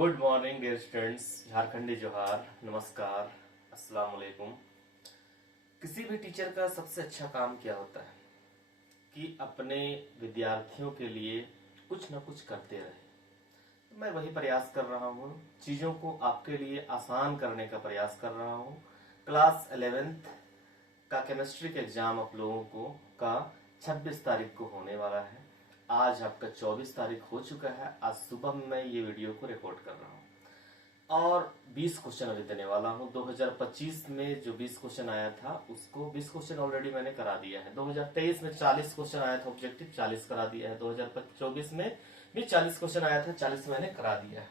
Good morning dear students, झारखंडी जोहार, नमस्कार, अस्सलाम वालेकुम। किसी भी टीचर का सबसे अच्छा काम क्या होता है कि अपने विद्यार्थियों के लिए कुछ ना कुछ करते रहे। मैं वही प्रयास कर रहा हूँ, चीज़ों को आपके लिए आसान करने का प्रयास कर रहा हूँ। क्लास 11th का केमिस्ट्री का एग्जाम आप लोगों को का 26 तारीख को होने वाला है। आज आपका 24 तारीख हो चुका है। आज सुबह में मैं ये वीडियो को रिकॉर्ड कर रहा हूँ और 20 क्वेश्चन अभी देने वाला हूँ। 2025 में जो 20 क्वेश्चन आया था उसको 20 क्वेश्चन ऑलरेडी मैंने करा दिया है। 2023 में 40 क्वेश्चन आया था ऑब्जेक्टिव, 40 करा दिया है। 2024 में भी 40 क्वेश्चन आया था, 40 मैंने करा दिया है।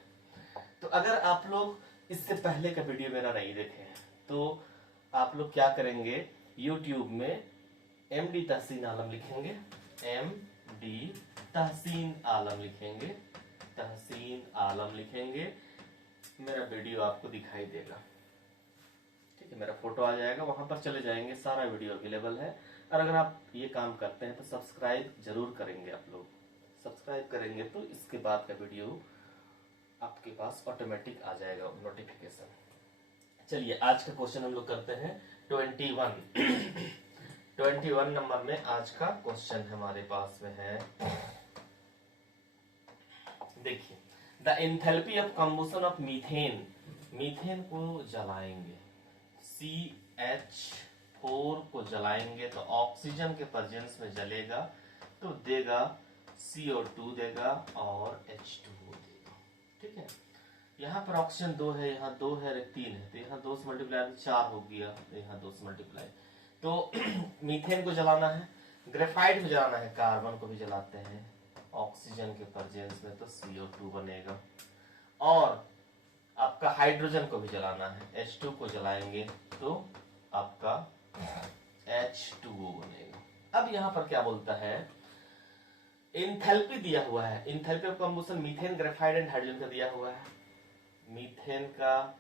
तो अगर आप लोग इससे पहले का वीडियो मेरा नहीं देखे हैं तो आप लोग क्या करेंगे, यूट्यूब में MD तहसीन आलम लिखेंगे, MD तहसीन आलम लिखेंगे, तहसीन आलम लिखेंगे, मेरा वीडियो आपको दिखाई देगा। ठीक है, मेरा फोटो आ जाएगा, वहां पर चले जाएंगे, सारा वीडियो अवेलेबल है। और अगर आप ये काम करते हैं तो सब्सक्राइब जरूर करेंगे। आप लोग सब्सक्राइब करेंगे तो इसके बाद का वीडियो आपके पास ऑटोमेटिक आ जाएगा नोटिफिकेशन। चलिए आज का क्वेश्चन हम लोग करते हैं 21 नंबर में आज का क्वेश्चन हमारे पास में है। देखिए, the enthalpy of combustion of methane, methane को जलाएंगे, CH4 को जलाएंगे तो ऑक्सीजन के प्रेजेंस में जलेगा तो देगा CO2 देगा और H2O देगा। ठीक है, यहाँ पर ऑक्सीजन 2 है, यहाँ 2 है, 3 है, तो यहाँ 2 से मल्टीप्लाई 4 हो गया, यहाँ 2 से मल्टीप्लाई। तो मीथेन को जलाना है, ग्रेफाइट को जलाना है, कार्बन को भी जलाते हैं ऑक्सीजन के प्रेजेंस में तो CO2 बनेगा। और आपका हाइड्रोजन को भी जलाना है, H2 को जलाएंगे तो आपका H2O बनेगा। अब यहाँ पर क्या बोलता है, एंथैल्पी दिया हुआ है, enthalpy of combustion methane, graphite and hydrogen का दिया हुआ है। मीथेन का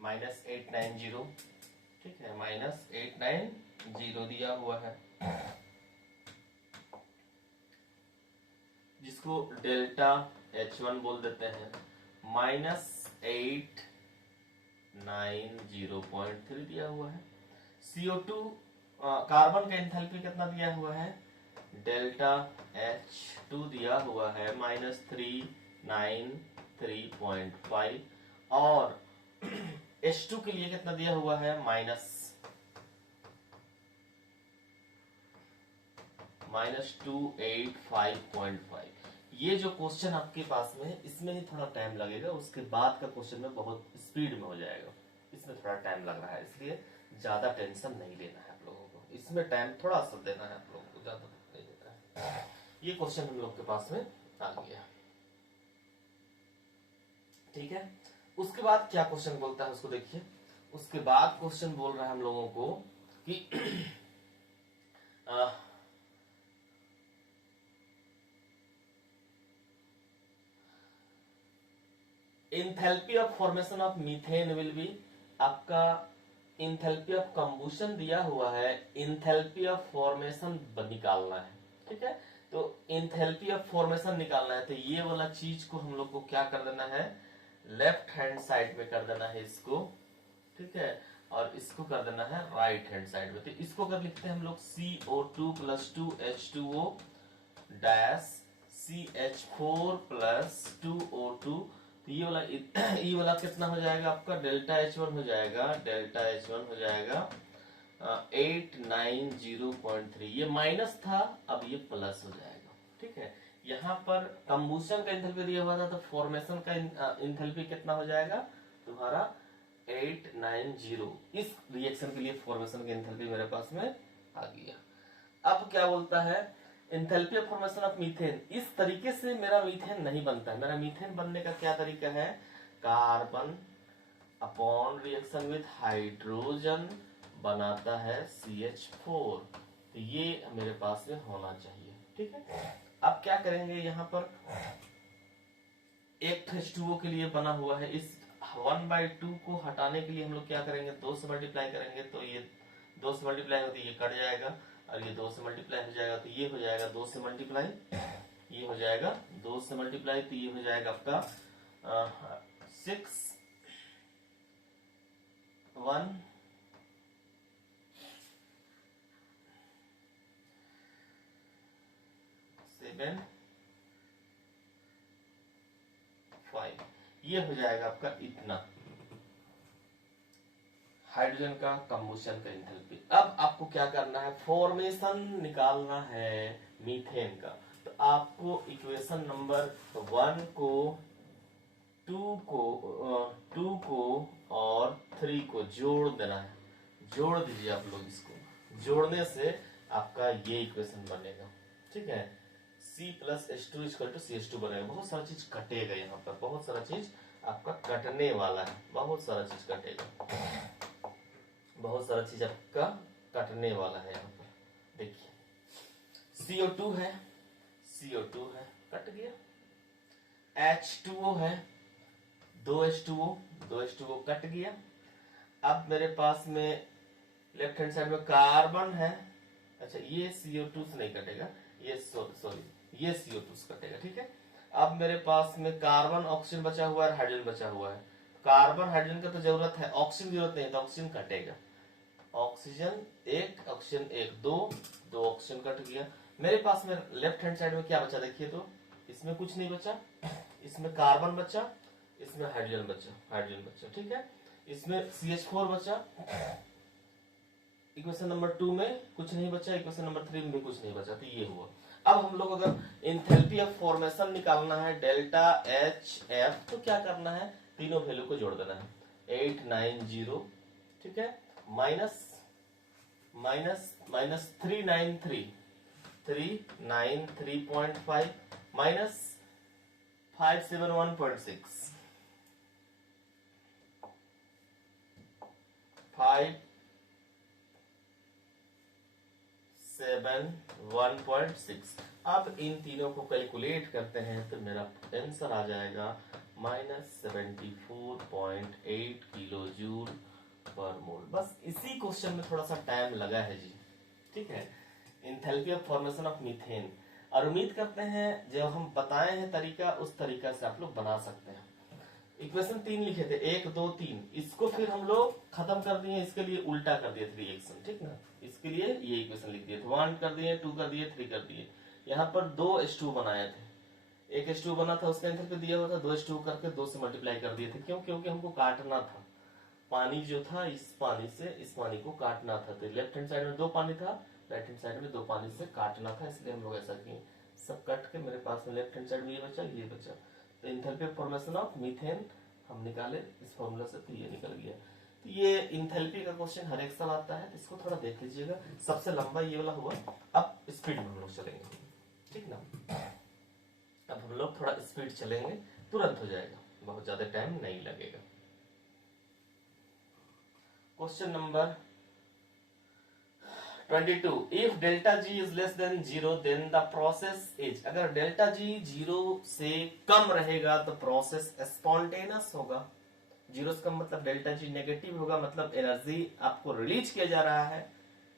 -890, ठीक है, -890 दिया हुआ है, जिसको डेल्टा H1 बोल देते हैं। -890.3 दिया हुआ है। CO2 कार्बन का एंथैल्पी कितना दिया हुआ है, डेल्टा H2 दिया हुआ है -393.5 और H2 के लिए कितना दिया हुआ है, -285.5। ये जो क्वेश्चन आपके पास में है इसमें ही थोड़ा टाइम लगेगा, उसके बाद का क्वेश्चन में बहुत स्पीड में हो जाएगा। इसमें थोड़ा टाइम लग रहा है, इसलिए ज्यादा टेंशन नहीं लेना है आप लोगों को। इसमें टाइम थोड़ा सा देना है आप लोगों को, ज्यादा नहीं देना है। ये क्वेश्चन हम लोग के पास में आ गया। ठीक है, उसके बाद क्या क्वेश्चन बोलता है उसको देखिए। उसके बाद क्वेश्चन बोल रहा है हम लोगों को कि enthalpy of formation of methane will be, आपका एंथैल्पी ऑफ कंबशन दिया हुआ है, एंथैल्पी ऑफ फॉर्मेशन निकालना है। ठीक है, तो एंथैल्पी ऑफ फॉर्मेशन निकालना है तो ये वाला चीज को हम लोग को क्या कर देना है, लेफ्ट हैंड साइड में कर देना है इसको। ठीक है, और इसको कर देना है राइट हैंड साइड में। तो इसको अगर लिखते हैं हम लोग CO2 + 2H2O dash CH4 + 2O2, तो ये वाला कितना हो जाएगा आपका, डेल्टा H1 हो जाएगा, डेल्टा H1 हो जाएगा 890.3। ये माइनस था, अब ये प्लस हो जाएगा। ठीक है, यहाँ पर कंबशन का एंथैल्पी दिया हुआ था तो फॉर्मेशन का एंथैल्पी कितना हो जाएगा तुम्हारा 890। इस रिएक्शन के लिए फॉर्मेशन की एंथैल्पी मेरे पास में आ गया। अब क्या बोलता है, enthalpy of formation of methane, इस तरीके से मेरा मीथेन नहीं बनता है। मेरा मीथेन बनने का क्या तरीका है, carbon upon reaction with hydrogen बनाता है CH4, तो ये मेरे पास में होना चाहिए। ठीक है, अब क्या करेंगे, यहाँ पर एक H2O के लिए बना हुआ है, इस 1/2 को हटाने के लिए हम लोग क्या करेंगे, 2 से मल्टीप्लाई करेंगे तो ये 2 से मल्टीप्लाई होती है, ये कट जाएगा, और ये 2 से मल्टीप्लाई हो जाएगा तो ये हो जाएगा 2 से मल्टीप्लाई, ये हो जाएगा 2 से मल्टीप्लाई, तो ये हो जाएगा आपका 6 1 7 5, ये हो जाएगा आपका इतना हाइड्रोजन का कंबुशन का एंथैल्पी। अब आपको क्या करना है, फॉर्मेशन निकालना है मीथेन का। तो आपको इक्वेशन नंबर 1 को 2 को और 3 को जोड़ देना है। जोड़ दीजिए आप लोग इसको, जोड़ने से आपका ये इक्वेशन बनेगा। ठीक है, C plus H2 equal to CH2 बनेगा। बहुत सारा चीज कटेगा यहाँ पर, बहुत सारा चीज आपका कटने वाला है, बहुत सारा चीज कटेगा, बहुत सारा चीज आपका कटने वाला है यहाँ पर। देखिए CO2 है, CO2 है, कट गया। H2O है, 2H2O, 2H2O कट गया। अब मेरे पास में लेफ्ट हैंड साइड में कार्बन है। अच्छा, ये CO2 से नहीं कटेगा, ये सॉरी ये CO2 से कटेगा। ठीक है, अब मेरे पास में कार्बन ऑक्सीजन बचा हुआ है, हाइड्रोजन बचा हुआ है। कार्बन हाइड्रोजन का तो जरूरत है, ऑक्सीजन की जरूरत नहीं, तो ऑक्सीजन कटेगा। ऑक्सीजन एक, ऑक्सीजन एक, दो ऑक्सीजन कट गया। मेरे पास में लेफ्ट हैंड साइड में क्या बचा, देखिए तो इसमें कुछ नहीं बचा, इसमें कार्बन बचा, इसमें हाइड्रोजन बचा। ठीक है, इसमें CH4 बचा, इक्वेशन नंबर 2 में कुछ नहीं बचा, इक्वेशन नंबर 3 में भी कुछ नहीं बचा। तो ये हुआ। अब हम लोग अगर एंथैल्पी ऑफ फॉर्मेशन निकालना है डेल्टा HF, तो क्या करना है, तीनों वैल्यू को जोड़ देना है। 890, ठीक है, माइनस 393.5 माइनस 571.6 571.6। अब इन तीनों को कैलकुलेट करते हैं तो मेरा आंसर आ जाएगा -74.8 किलो जूल पर मोल। बस इसी क्वेश्चन में थोड़ा सा टाइम लगा है जी। ठीक है, enthalpy of formation of methane. और उम्मीद करते हैं जो हम बताए हैं तरीका, उस तरीका से आप लोग बना सकते हैं। इक्वेशन 3 लिखे थे, 1 2 3, इसको फिर हम लोग खत्म कर दिए, इसके लिए उल्टा कर दिए थे रिएक्शन। ठीक ना, इसके लिए ये इक्वेशन लिख दिए थे, 1 कर दिए, 2 कर दिए, 3 कर दिए। यहाँ पर 2H2 बनाए थे, एक H2 बना था, उसका एंथैल्पी दिया हुआ था, 2H2 करके 2 से मल्टीप्लाई कर दिए थे। क्यों? क्योंकि हमको काटना था पानी जो था, इस पानी से इस पानी को काटना था। तो लेफ्ट हैंड साइड में 2 पानी था, राइट हैंड साइड में 2 पानी से काटना था, इसलिए हम लोग ऐसा किए। सब कट के मेरे पास में लेफ्ट हैंड साइड में ये बचा, ये बचा। तो एंथैल्पी फॉर्मेशन ऑफ मीथेन हम निकाले इस फॉर्मूला से, तो ये निकल गया। तो ये एंथैल्पी का क्वेश्चन हर एक साल आता है, तो इसको थोड़ा देख लीजिएगा। सबसे लंबा ये वाला हुआ। अब स्पीड में हम लोग चलेंगे, ठीक ना। अब हम लोग थोड़ा स्पीड चलेंगे, तुरंत हो जाएगा, बहुत ज्यादा टाइम नहीं लगेगा। Question number 22, if delta G is less than 0 then the process is. अगर डेल्टा G 0 से कम रहेगा तो प्रोसेस स्पॉन्टेनियस होगा। 0 से कम मतलब डेल्टा G नेगेटिव होगा, मतलब एनर्जी आपको रिलीज किया जा रहा है।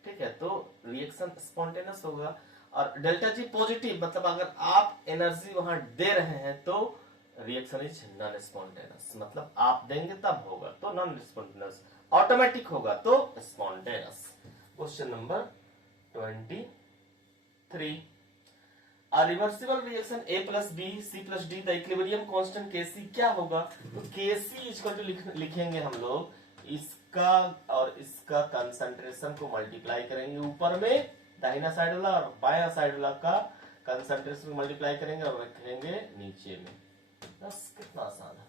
ठीक है, तो रिएक्शन स्पॉन्टेनियस होगा। और डेल्टा G पॉजिटिव मतलब अगर आप एनर्जी वहां दे रहे हैं तो रिएक्शन इज नॉन स्पॉन्टेनियस, मतलब आप देंगे तब होगा, तो नॉन स्पॉन्टेनियस। ऑटोमेटिक होगा तो spontaneous. Question number 23, A reversible reaction A plus B C plus D the equilibrium constant Kc क्या होगा। तो Kc इक्वल टू लिखेंगे हम लोग, इसका और इसका कंसंट्रेशन को मल्टीप्लाई करेंगे ऊपर में, दाहिना साइड वाला और बायां साइड वाला का कंसंट्रेशन मल्टीप्लाई करेंगे और रखेंगे नीचे में। बस कितना आसान है।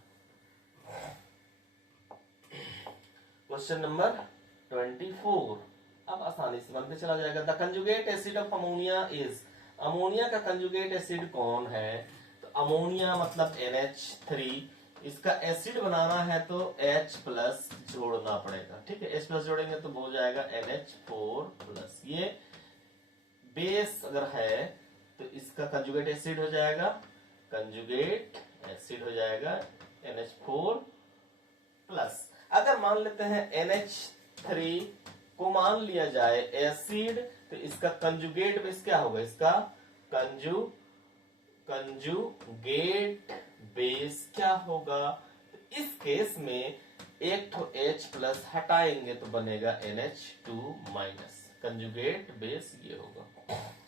क्वेश्चन नंबर 24, अब आसानी से बनते चला जाएगा। The conjugate acid of ammonia is. Ammonia का कंजुगेट एसिड कौन है। तो अमोनिया मतलब NH3, इसका एसिड बनाना है तो H प्लस जोड़ना पड़ेगा। ठीक है, H प्लस जोड़ेंगे तो हो जाएगा NH4 प्लस। ये बेस अगर है तो इसका कंजुगेट एसिड हो जाएगा, कंजुगेट एसिड हो जाएगा NH4 प्लस। अगर मान लेते हैं NH3 को मान लिया जाए एसिड, तो इसका कंजुगेट बेस क्या होगा, इसका कंजुगेट बेस क्या होगा? तो इस केस में एक तो H प्लस हटाएंगे तो बनेगा NH2 माइनस। कंजुगेट बेस ये होगा।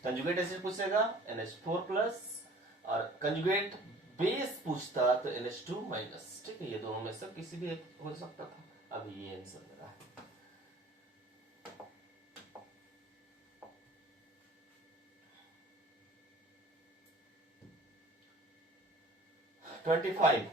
कंजुगेट एसिड पूछेगा NH4 प्लस, और कंजुगेट बेस पूछता तो NH2 माइनस। ठीक है, ये दोनों में से किसी भी एक हो सकता था। अभी ये आंसर मेरा है। 25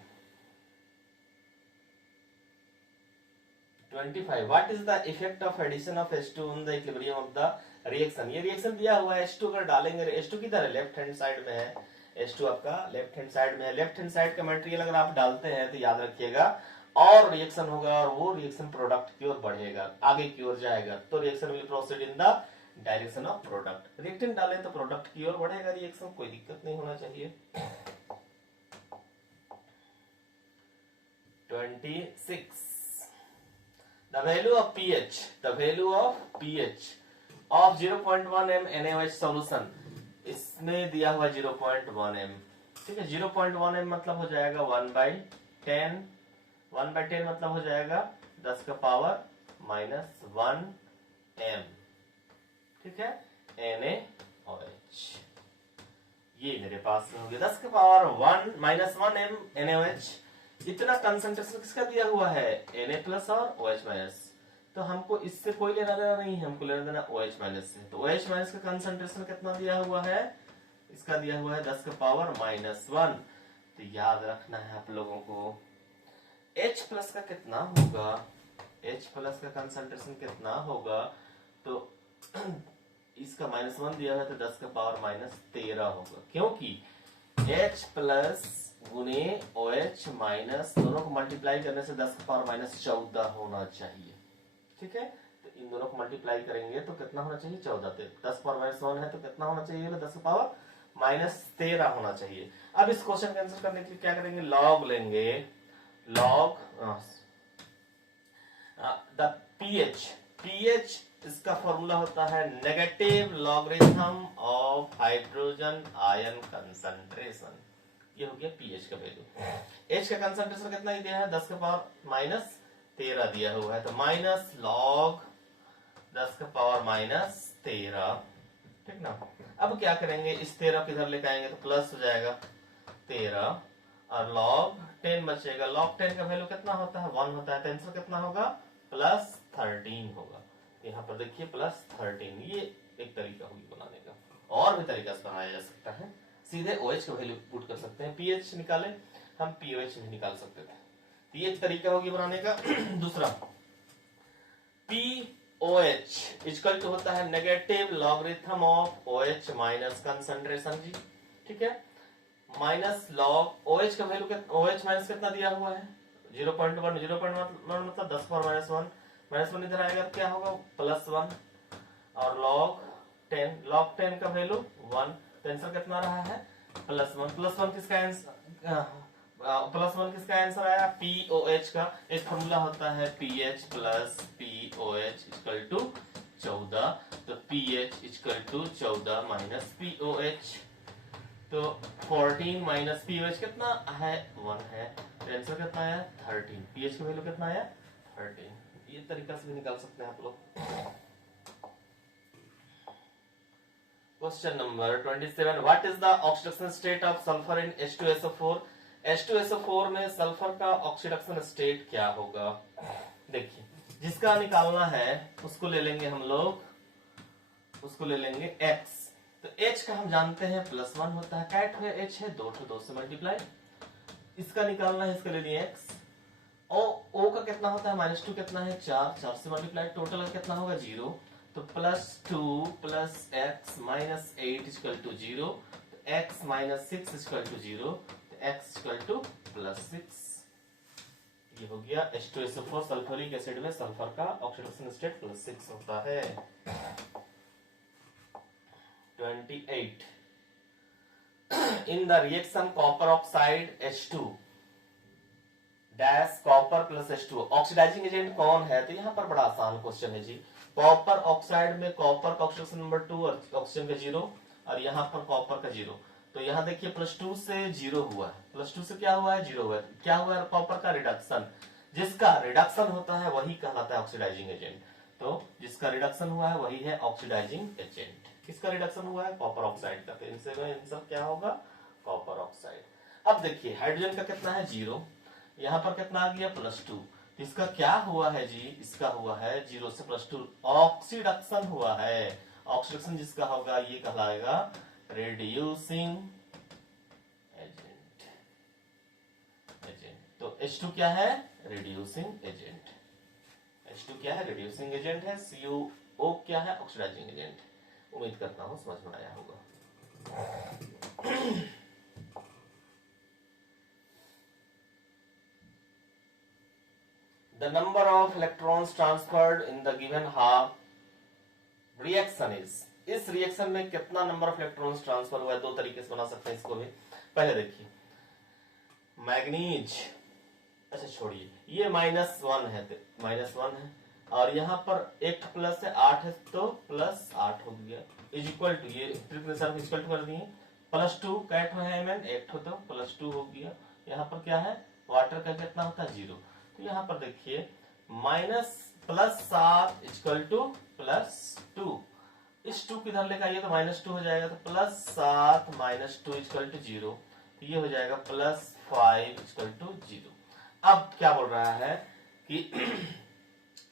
what is the effect of addition of H2 on the equilibrium of the reaction? ये रिएक्शन दिया हुआ है, H2 अगर डालेंगे, H2 किधर है? लेफ्ट हैंड साइड में है। H2 आपका लेफ्ट हैंड साइड में है। लेफ्ट हैंड साइड का मटेरियल अगर आप डालते हैं तो याद रखिएगा और रिएक्शन होगा, और वो रिएक्शन प्रोडक्ट की ओर बढ़ेगा, आगे की ओर जाएगा। तो reaction will proceed in the direction of product. Reactant डालें तो प्रोडक्ट की ओर बढ़ेगा रिएक्शन, कोई दिक्कत नहीं होना चाहिए। 26 the value of pH of 0.1 m NaOH solution, इसमें दिया हुआ 0.1 m। ठीक है, 0.1 m मतलब हो जाएगा 1/10। 1/10 मतलब हो जाएगा 10 का पावर माइनस 1 m। ठीक है, NaOH ये मेरे पास में हो गया 10 का पावर 1 माइनस 1 m NaOH। इतना कंसंट्रेशन किसका दिया हुआ है? Na प्लस और OH माइनस। तो हमको इससे कोई लेना देना नहीं है, हमको लेना देना OH माइनस से। तो OH माइनस का कंसंट्रेशन कितना दिया हुआ है? इसका दिया हुआ है 10 का पावर माइनस 1। तो याद रखना है आप लोगों को H प्लस का कितना होगा? H प्लस का कंसंट्रेशन कितना होगा? तो इसका -1 दिया है तो 10 का पावर -13 होगा, क्योंकि H प्लस गुने OH माइनस दोनों को मल्टीप्लाई करने से 10 का पावर -14 होना चाहिए। ठीक है, तो इन दोनों को मल्टीप्लाई करेंगे तो कितना होना चाहिए? 14। 10 पावर -1 है तो कितना होना चाहिए? 10 का पावर -13 होना चाहिए। अब इस क्वेश्चन का आंसर करने के लिए क्या करेंगे? लॉग लेंगे। लॉग द pH इसका फॉर्मूला होता है negative logarithm of hydrogen ion concentration. ये हो गया pH का वैल्यू। H का कंसंट्रेशन कितना ही दिया है? 10 का पावर -13 दिया हुआ है, तो माइनस लॉग 10 का पावर -13। ठीक ना। अब क्या करेंगे? इस 13 को इधर लेकर आएंगे तो प्लस हो जाएगा 13, और log 10 बचेगा। log 10 का वैल्यू कितना होता है? 1 होता है। तो आंसर कितना होगा? +13 होगा। यहाँ पर देखिए +13। ये एक तरीका होगी बनाने का, और भी तरीका से बनाया जा सकता है। सीधे OH का वैल्यू पुट कर सकते हैं, pH निकाले हम pOH भी निकाल सकते थे। तो ये तरीका होगी बनाने का। दूसरा POH इक्वल टू होता है negative logarithm of OH minus concentration जी। ठीक है, माइनस लॉग OH का वैल्यू OH माइनस कितना दिया हुआ है? 0.1। 0.1 मतलब 10 पावर -1। -1 इधर आएगा तो क्या होगा? +1, और log 10 का वैल्यू 1। तो आंसर कितना रहा है? +1। +1 किसका आंसर आया? POH का। एक फॉर्मूला होता है pH plus POH equal to 14। तो pH equal to 14 minus POH, तो 14 माइनस POH कितना है? 1 है। तो आंसर कितना आया? 13। pH का वैल्यू कितना आया? 13। ये तरीका से भी निकाल सकते हैं आप लोग। Question number 27 what is the oxidation state of sulphur in H2SO4? H2SO4 में सल्फर का ऑक्सीडेशन स्टेट क्या होगा? देखिए, जिसका निकालना है उसको ले लेंगे हम लोग, उसको ले लेंगे X। तो H का हम जानते हैं +1 होता है। कैट है H है 2 से मल्टीप्लाई। इसका निकालना है, इसका ले लिए X। O का कितना होता है? -2 कितना है? 4 से मल्टीप्लाई। टोटल का कितना होगा? 0। तो +2 + x -8 = 0। तो x -6 = 0। तो x +6। ये हो गया H2SO4 सल्फ्यूरिक एसिड में सल्फर का ऑक्सीडेशन स्टेट +6 होता है। 28 in the reaction copper oxide H2 dash copper plus H2 oxidising agent कौन है? तो यहाँ पर बड़ा आसान क्वेश्चन है जी। कॉपर ऑक्साइड में कॉपर का ऑक्सीडेशन नंबर 2 और ऑक्सीजन का 0, और यहाँ पर कॉपर का 0। तो यहाँ देखिए +2 से 0 हुआ है, +2 से क्या हुआ है, 0 हुआ है। क्या हुआ है, कॉपर का रिडक्शन। जिसका रिडक्शन होता है वही कहलाता है ऑक्सीडाइजिंग एजेंट। तो जिसका रिडक्शन हुआ है वही है ऑक्सीडाइजिंग एजेंट। किसका रिडक्शन हुआ है, कॉपर ऑक्साइड का। तो इनसे आंसर क्या होगा, कॉपर ऑक्साइड। अब देखिए हाइड्रोजन का कितना है, 0। यहाँ पर कितना आ गया, +2। इसका क्या हुआ है जी, इसका हुआ है 0 से +2 ऑक्सीडक्शन हुआ है। ऑक्सीडेशन जिसका होगा ये कहलाएगा रिड्यूसिंग एजेंट। तो H2 क्या है, रिड्यूसिंग एजेंट। H2 क्या है, रिड्यूसिंग एजेंट है। CuO क्या है, ऑक्सीडाइजिंग एजेंट। उम्मीद करता हूं समझ में आया होगा। The number of electrons transferred in the given half reaction is, इस रिएक्शन में कितना नंबर ऑफ इलेक्ट्रॉन्स ट्रांसफर हुआ है, दो तरीके से बना सकते हैं इसको भी। पहले देखिए मैग्नीज, अच्छा छोड़िए, ये -1 है, -1 है, और यहाँ पर 1 प्लस है 8 है, तो +8 हो गया, इज इक्वल टू, ये इक्वल टू कर दिए, +2 कैट है एमएन 8 हो, तो +2 हो गया। यहाँ पर क्या है, वाटर का कितना होता है, 0। तो यहाँ पर देखिए +7 इक्वल टू +2, इस 2 किधर लेकर आइए तो -2 हो जाएगा, तो +7 -2 इक्वल टू 0। तो ये हो जाएगा +5 इक्वल टू 0। अब क्या बोल रहा है कि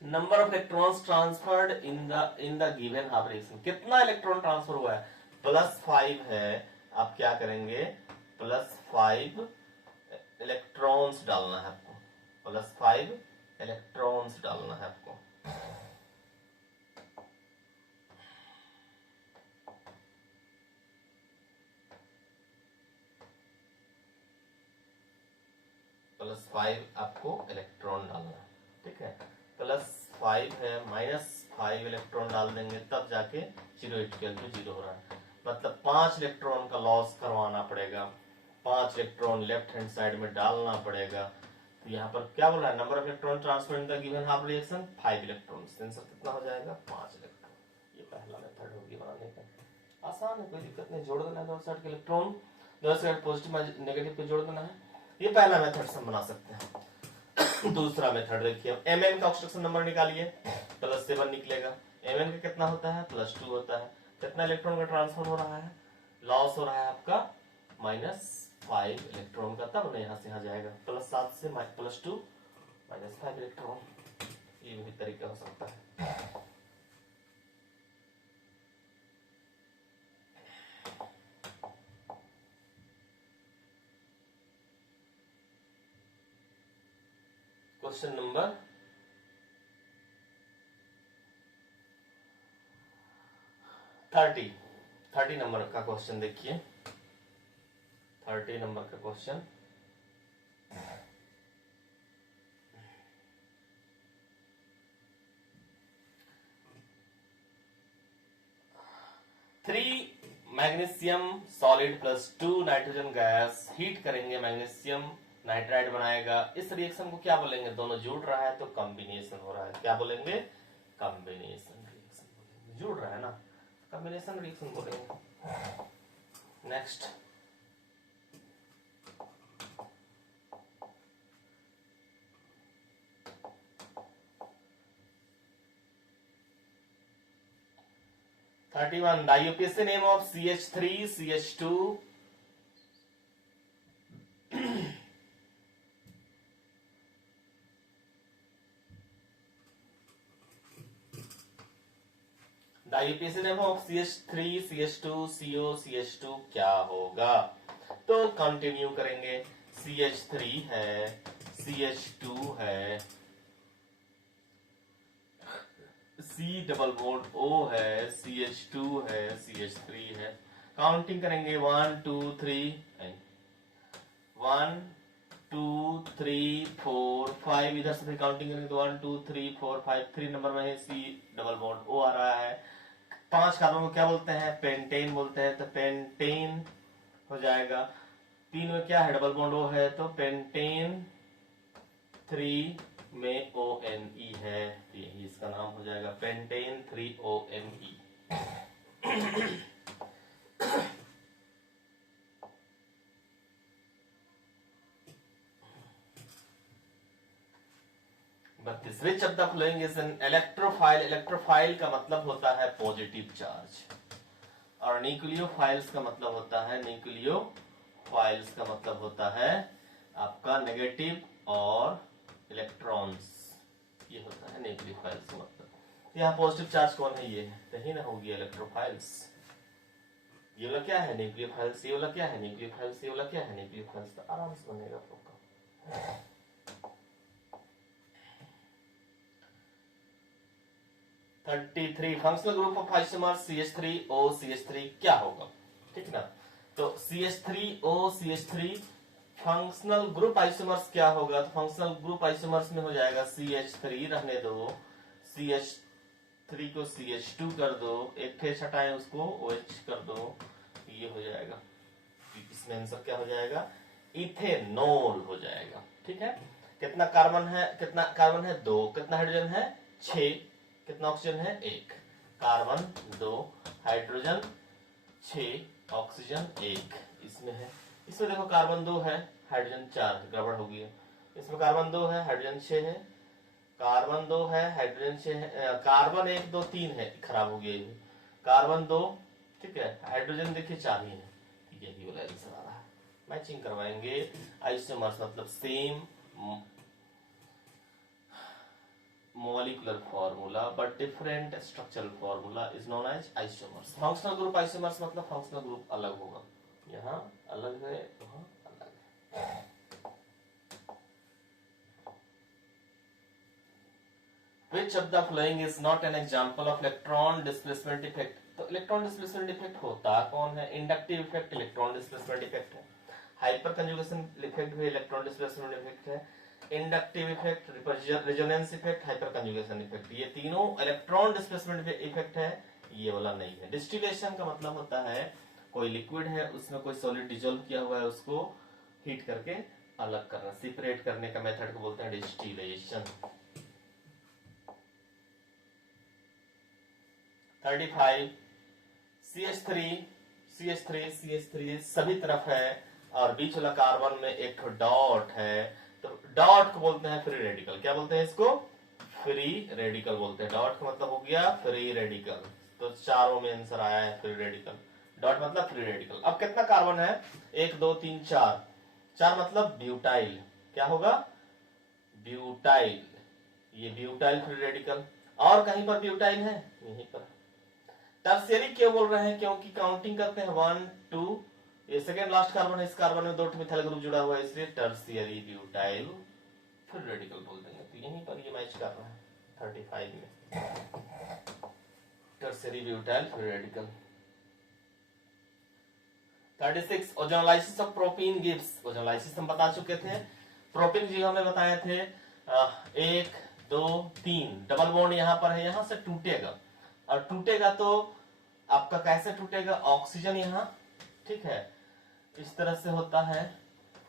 number of electrons transferred in the given half reaction, कितना इलेक्ट्रॉन ट्रांसफर हुआ है, +5 है। आप क्या करेंगे, +5 इलेक्ट्रॉन्स डालना है आपको, +5 इलेक्ट्रॉन्स डालना है आपको। +5 आपको इलेक्ट्रॉन डालना है, ठीक है। +5 है, -5 इलेक्ट्रॉन डाल देंगे तब जाके 0 इक्वल टू 0 हो रहा है। मतलब 5 इलेक्ट्रॉन का लॉस करवाना पड़ेगा, 5 इलेक्ट्रॉन लेफ्ट हैंड साइड में डालना पड़ेगा। तो यहाँ पर क्या बोल रहा है, number of electron transfer in the given half reaction 5 electron. Answer कितना हो जाएगा, 5 इलेक्ट्रॉन। ये पहला मेथड होगी बनाने का, आसान है, कोई दिक्कत नहीं। जोड़ देना है दोनों साइड के इलेक्ट्रॉन, दोनों साइड पॉजिटिव नेगेटिव को जोड़ देना है। ये पहला मेथड से हम बना सकते हैं। दूसरा मेथड देखिए, Mn का ऑक्सीडेशन नंबर निकालिए, +7 निकलेगा। Mn का कितना होता है, +2 होता है। कितना इलेक्ट्रॉन का ट्रांसफर हो रहा है, लॉस हो रहा है आपका -5 इलेक्ट्रॉन का, तब ना यहाँ से यहाँ जाएगा, +7 से +2 -5 इलेक्ट्रॉन। ये भी तरीका हो सकता है। क्वेश्चन नंबर 30 नंबर का क्वेश्चन देखिए, 30 नंबर का question. Magnesium solid +2 nitrogen gas heat करेंगे, मैग्नीशियम नाइट्राइड बनाएगा। इस रिएक्शन को क्या बोलेंगे, दोनों जुड़ रहा है तो कॉम्बिनेशन हो रहा है, क्या बोलेंगे, कॉम्बिनेशन रिएक्शन बोलेंगे। जुड़ रहा है ना, कॉम्बिनेशन रिएक्शन बोलेंगे। Next, #31 the UPSC name of CH3 CH2 the UPSC name of CH3 CH2 CO CH2 क्या होगा। तो कंटिन्यू करेंगे, CH3 है, CH2 है, C डबल बॉन्ड O है, CH2 है, CH3 है। काउंटिंग करेंगे 1 2 3 1 2 3 4 5, इधर से भी काउंटिंग करेंगे तो 1 2 3 4 5, 3 नंबर में है C डबल बॉन्ड O आ रहा है। 5 कार्बन को क्या बोलते हैं, पेंटेन बोलते हैं, तो पेंटेन हो जाएगा। 3 में क्या है, डबल बॉन्ड O है, तो पेंटेन। 3 में ONE है, यही इसका नाम हो जाएगा, pentane 3 ONE। 32 which of the following is an electrophile. Electrophile का मतलब होता है पॉजिटिव चार्ज, और न्यूक्लियोफाइल्स का मतलब होता है, न्यूक्लियोफाइल्स का मतलब होता है आपका नेगेटिव और इलेक्ट्रॉन्स, ये होता है न्यूक्लियोफाइल्स का मतलब। यहाँ पॉजिटिव चार्ज कौन है, ये कहीं ना होगी इलेक्ट्रोफाइल्स। ये वाला क्या है, न्यूक्लियोफाइल्स। ये वाला क्या है, न्यूक्लियोफाइल्स। ये वाला क्या है, न्यूक्लियोफाइल्स। तो आराम से बनेगा आपका। 33 functional group of isomers CH3O CH3 क्या होगा, ठीक ना। तो CH3O CH3 functional group isomers क्या होगा, तो फंक्शनल ग्रुप आइसोमर्स में हो जाएगा CH3 रहने दो, CH3 को CH2 कर दो, एक ठेस हटाएं उसको OH कर दो, ये हो जाएगा। इसमें आंसर क्या हो जाएगा, इथेनॉल हो जाएगा। ठीक है, कितना कार्बन है, कितना कार्बन है 2, कितना हाइड्रोजन है 6, कितना ऑक्सीजन है 1। कार्बन 2, हाइड्रोजन 6, ऑक्सीजन 1 इसमें है। इसमें देखो कार्बन 2 है, हाइड्रोजन 4, गड़बड़ हो गई है। इसमें कार्बन 2 है, हाइड्रोजन 6 है, कार्बन 2 है, हाइड्रोजन 6 है, कार्बन 1 2 3 है, खराब हो गया। कार्बन 2, ठीक है, हाइड्रोजन देखिए 4 ही है, यही वाला आंसर आ रहा है। मैचिंग करवाएंगे। आइसोमर्स मतलब same molecular formula but different structural formula is known as isomers। functional group isomers मतलब functional group अलग होगा, यहाँ अलग है, वहाँ अलग है। Which of the following is not an example of electron displacement effect। तो इलेक्ट्रॉन डिस्प्लेसमेंट इफेक्ट होता कौन है, inductive effect electron displacement effect है, हाइपर कंजुगेशन इफेक्ट भी इलेक्ट्रॉन डिस्प्लेसमेंट इफेक्ट है, inductive effect, resonance effect, hyper conjugation effect, ये तीनों electron displacement effect है, ये वाला नहीं है। डिस्टिलेशन का मतलब होता है कोई लिक्विड है उसमें कोई सॉलिड डिसॉल्व किया हुआ है, उसको हीट करके अलग करना, सेपरेट करने का मेथड को बोलते हैं डिस्टिलेशन। 35 CH3 सभी तरफ है और बीच वाला कार्बन में एक डॉट है, तो डॉट को बोलते हैं फ्री रेडिकल। क्या बोलते हैं इसको, फ्री रेडिकल बोलते हैं। डॉट का मतलब हो गया फ्री रेडिकल, तो चारों में आंसर आया है फ्री रेडिकल। डॉट मतलब फ्री रेडिकल। अब कितना कार्बन है, 1 2 3 4, 4 मतलब ब्यूटाइल, क्या होगा ब्यूटाइल, ये ब्यूटाइल फ्री रेडिकल। और कहीं पर ब्यूटाइल है, यहीं पर। टर्शियरी क्यों बोल रहे हैं, क्योंकि काउंटिंग करते हैं 1 2, ये सेकेंड लास्ट कार्बन है, इस कार्बन में 2 मिथाइल ग्रुप जुड़ा हुआ है, इसलिए टर्शियरी ब्यूटाइल फिर रेडिकल बोल देंगे। तो यहीं पर ये मैच कर रहा है 35 में, टर्शियरी ब्यूटाइल फिर radical. 36 ozonolysis of propene gives. Ozonolysis हम बता चुके थे, प्रोपीन जी हमें बताए थे 1 2 3, डबल बॉन्ड यहाँ पर है, यहाँ से टूटेगा, और टूटेगा तो आपका कैसे टूटेगा, ऑक्सीजन यहाँ, ठीक है, इस तरह से होता है,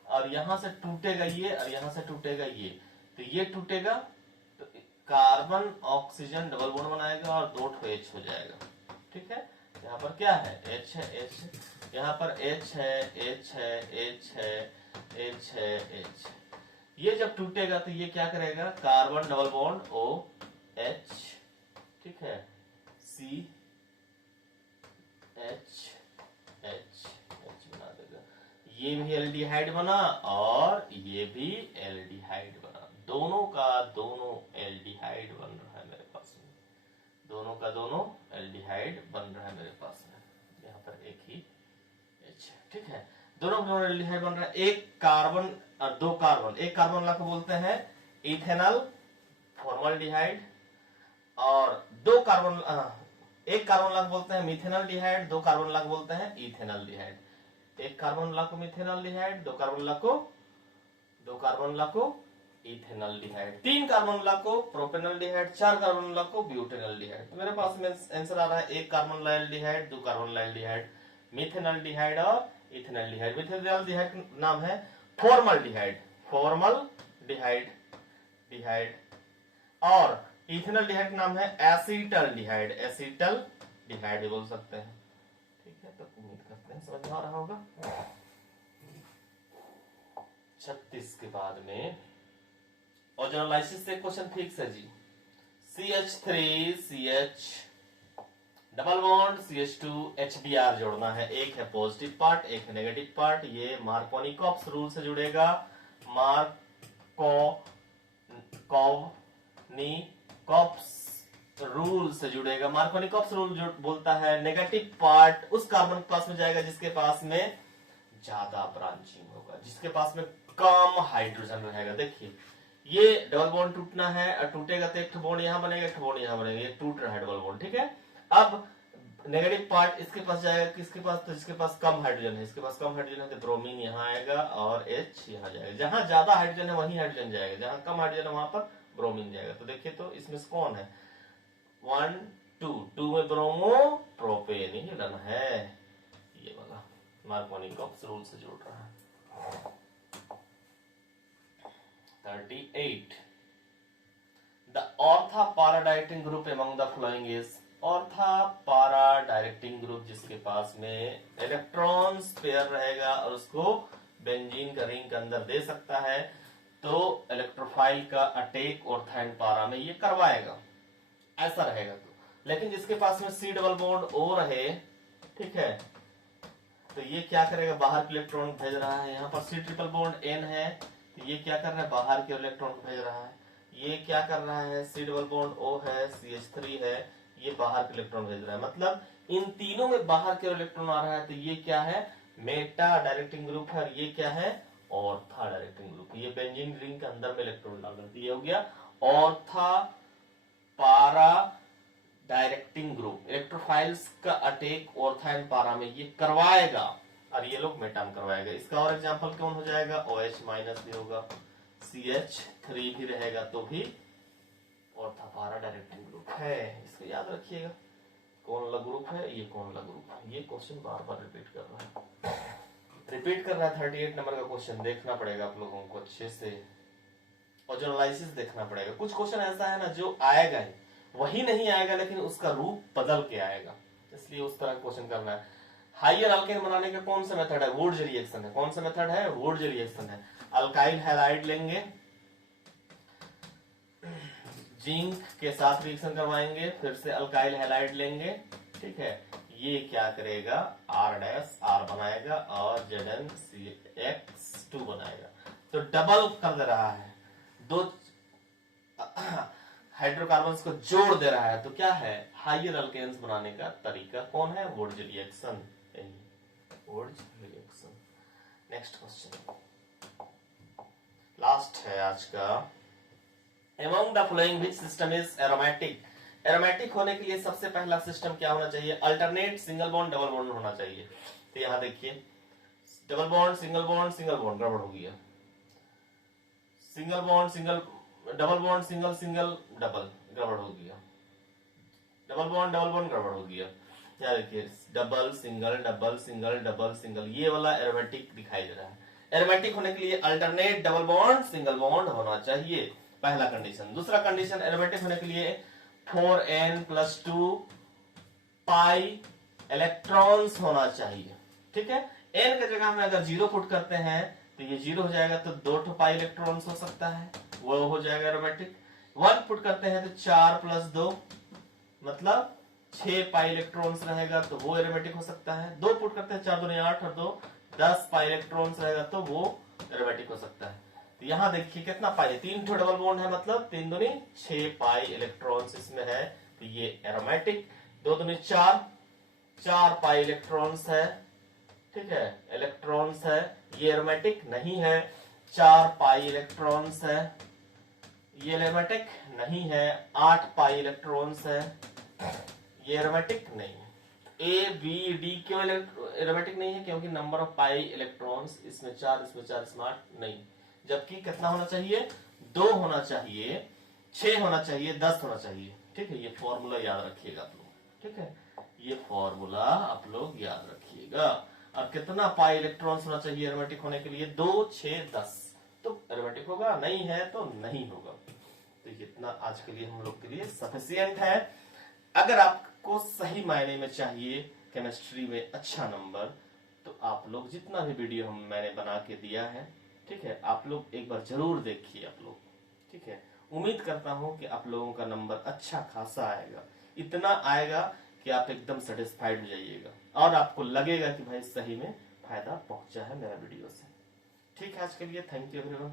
और यहां से टूटेगा ये, और यहां से टूटेगा ये, तो ये टूटेगा तो कार्बन ऑक्सीजन डबल बॉन्ड बनाएगा और 2 H हो जाएगा। ठीक है, यहाँ पर क्या है H है, H यहाँ पर H है, H है, H है, H है, H। ये जब टूटेगा तो ये क्या करेगा, कार्बन डबल बॉन्ड OH, ठीक है, C H H बना देगा, ये भी एल्डिहाइड बना और ये भी एल्डिहाइड बना, दोनों का दोनों एल्डिहाइड बन रहा है मेरे पास में, दोनों का दोनों एल्डिहाइड बन रहा है मेरे पास में, यहाँ पर एक ही H, ठीक है, दोनों का दोनों एल्डिहाइड बन रहा है। एक कार्बन और 2 कार्बन, एक कार्बन ला को बोलते हैं इथेनॉल फॉर्मल्डिहाइड, और 2 कार्बन, एक कार्बन ला को बोलते हैं मिथेनॉल्डिहाइड, 2 कार्बन ला को बोलते हैं इथेनॉल्डिहाइड। एक कार्बन ला को मिथेनॉल्डिहाइड, 2 कार्बन ला को इथेनॉल्डिहाइड, 3 कार्बन ला को प्रोपेनॉल्डिहाइड, 4 कार्बन ला को ब्यूटेनॉल्डिहाइड। तो मेरे पास में आंसर आ रहा है 1 कार्बन ला एल्डिहाइड, 2 कार्बन ला एल्डिहाइड, मिथेनॉल्डिहाइड और इथेनॉल्डिहाइड। मिथेनॉल्डिहाइड का नाम है फॉर्मल्डिहाइड, डिहाइड, और इथेनॉल्डिहाइड का नाम है एसीटल्डिहाइड, एसीटल्डिहाइड भी बोल सकते हैं। ठीक है, तो उम्मीद करते हैं समझ में आ रहा होगा। 36 के बाद में ओजोनोलाइसिस से क्वेश्चन फिक्स है जी। CH3CH double bond CH2 HBr जोड़ना है। एक है पॉजिटिव पार्ट, एक है नेगेटिव पार्ट। ये मार्कोनिकॉप्स रूल से जुड़ेगा। मार्कोनिकॉप्स रूल से जुड़ेगा। मार्कोनिकॉप्स रूल जो बोलता है नेगेटिव पार्ट उस कार्बन के पास में जाएगा जिसके पास में ज्यादा ब्रांचिंग होगा, जिसके पास में कम हाइड्रोजन रहेगा। देखिए ये डबल बॉन्ड टूटना है और टूटेगा तो एक बॉन्ड यहां बनेगा, एक बॉन्ड यहां बनेगा। ये टूट रहा है डबल बॉन्ड, ठीक है। अब नेगेटिव पार्ट इसके पास जाएगा, किसके पास? तो जिसके पास कम हाइड्रोजन है। इसके पास कम हाइड्रोजन है तो ब्रोमीन यहाँ आएगा और H यहाँ जाएगा। जहां ज्यादा हाइड्रोजन है वहीं हाइड्रोजन जाएगा, जहां कम हाइड्रोजन है वहां पर ब्रोमीन जाएगा। तो देखिए तो इसमें से कौन है? 1 2 2 में ब्रोमो प्रोपेन ही लेना है। ये वाला मार्कोनिकॉप्स रूल से जुड़ रहा है। 38 The ortho para directing group among the following is ऑर्था पारा डायरेक्टिंग ग्रुप, जिसके पास में इलेक्ट्रॉन्स पेयर रहेगा और उसको बेंजीन का रिंग के अंदर दे सकता है, तो इलेक्ट्रोफाइल का अटैक ऑर्था एंड पारा में ये करवाएगा, ऐसा रहेगा। तो लेकिन जिसके पास में C डबल बॉन्ड O रहे, ठीक है, तो ये क्या करेगा? बाहर के इलेक्ट्रॉन भेज रहा है। यहाँ पर C ट्रिपल बॉन्ड N है तो ये क्या कर रहा है? बाहर के इलेक्ट्रॉन भेज रहा है। ये क्या कर रहा है? C डबल बॉन्ड O है, CH3 है, ये बाहर के इलेक्ट्रॉन भेज रहा है। मतलब इन तीनों में बाहर के इलेक्ट्रॉन आ रहा है। तो ये क्या है? मेटा डायरेक्टिंग ग्रुप है और ये क्या है? ऑर्था डायरेक्टिंग ग्रुप। ये बेंजीन रिंग के अंदर में इलेक्ट्रॉन डाल रहा है। तो ये हो गया ऑर्था पारा डायरेक्टिंग ग्रुप। इलेक्ट्रोफाइल्स का अटैक ऑर्था एंड पारा में ये करवाएगा और ये लोग मेटा में करवाएगा। इसका और एग्जांपल कौन हो जाएगा? OH माइनस भी होगा, CH3 भी रहेगा, तो भी ऑर्था पारा डायरेक्टिंग ग्रुप है। इसको याद रखिएगा कौन वाला ग्रुप है, ये कौन वाला ग्रुप है। ये क्वेश्चन बार बार रिपीट कर रहा है, रिपीट कर रहा है। 38 नंबर का क्वेश्चन देखना पड़ेगा आप लोगों को अच्छे से, ओजोनोलाइसिस देखना पड़ेगा। कुछ क्वेश्चन ऐसा है ना जो आएगा ही, वही नहीं आएगा लेकिन उसका रूप बदल के आएगा, इसलिए उस तरह क्वेश्चन करना है। हाइयर अल्केन बनाने का कौन सा मेथड है? वुड्स रिएक्शन है। कौन सा मेथड है? वुड्स रिएक्शन है। अल्काइल हैलाइड लेंगे, जिंक के साथ रिएक्शन करवाएंगे, फिर से अल्काइल हैलाइड लेंगे, ठीक है। ये क्या करेगा? R' बनाएगा और ZnCX2 बनाएगा। तो डबल कर दे रहा है, दो हाइड्रोकार्बन्स को जोड़ दे रहा है। तो क्या है? हाइयर अल्केन्स बनाने का तरीका कौन है? Wurtz reaction. Wurtz reaction. Next question last है आज का। Among the following which system is aromatic? Aromatic होने के लिए सबसे पहला सिस्टम क्या होना चाहिए? Alternate single bond double bond होना चाहिए। तो यहां देखिए डबल बॉन्ड सिंगल गड़बड़ हो गया। Single bond single double bond single single double गड़बड़ हो गया। डबल बॉन्ड गड़बड़ हो गया। यहाँ देखिए डबल सिंगल, ये वाला एरोमेटिक दिखाई दे रहा है। एरोमेटिक होने के लिए alternate double bond single bond होना चाहिए, पहला कंडीशन। दूसरा कंडीशन एरोमेटिक होने के लिए 4n+2 पाई इलेक्ट्रॉन्स होना चाहिए, ठीक है। n की जगह में अगर 0 पुट करते हैं तो ये 0 हो जाएगा, तो 2 पाई इलेक्ट्रॉन्स हो सकता है, वो हो जाएगा एरोमेटिक। 1 पुट करते हैं तो 4+2 मतलब 6 पाई इलेक्ट्रॉन्स रहेगा, तो वो एरोमेटिक हो सकता है। 2 पुट करते हैं 4 दूनी 8 और 2 10 पाई इलेक्ट्रॉन्स रहेगा, तो वो एरोमेटिक हो सकता है। तो यहां देखिए कितना पाई है? 3 डबल बॉन्ड है, मतलब 3 दूनी 6 पाई इलेक्ट्रॉन्स इसमें है, तो ये एरोमेटिक। 2 दूनी 4 पाई इलेक्ट्रॉन्स है, ठीक है, इलेक्ट्रॉन्स है, ये एरोमेटिक नहीं है। 4 पाई इलेक्ट्रॉन्स है, ये एरोमेटिक नहीं है। 8 पाई इलेक्ट्रॉन्स है, ये एरोमेटिक नहीं है। A, B, D क्यों एरोमेटिक नहीं है? क्योंकि नंबर ऑफ पाई इलेक्ट्रॉन्स इसमें 4, इसमें 4, इसमें 8 नहीं। जबकि कितना होना चाहिए? 2 होना चाहिए, 6 होना चाहिए, 10 होना चाहिए, ठीक है। ये फॉर्मूला याद रखिएगा आप लोग, ठीक है, ये फॉर्मूला आप लोग याद रखिएगा। और कितना पाई इलेक्ट्रॉन्स होना चाहिए एरोमेटिक होने के लिए? 2, 6, 10, तो एरोमेटिक होगा, नहीं है तो नहीं होगा। तो इतना आज के लिए हम लोग के लिए सफिशियंट है। अगर आपको सही मायने में चाहिए केमिस्ट्री में अच्छा नंबर, तो आप लोग जितना भी वीडियो मैंने बना के दिया है, ठीक है, आप लोग एक बार जरूर देखिए आप लोग, ठीक है। ठीक है, उम्मीद करता हूं कि आप लोगों का नंबर अच्छा खासा आएगा, इतना आएगा कि आप एकदम सेटिस्फाइड हो जाइएगा और आपको लगेगा कि भाई सही में फायदा पहुंचा है मेरा वीडियो से। ठीक है, आज के लिए थैंक यू एवरीवन।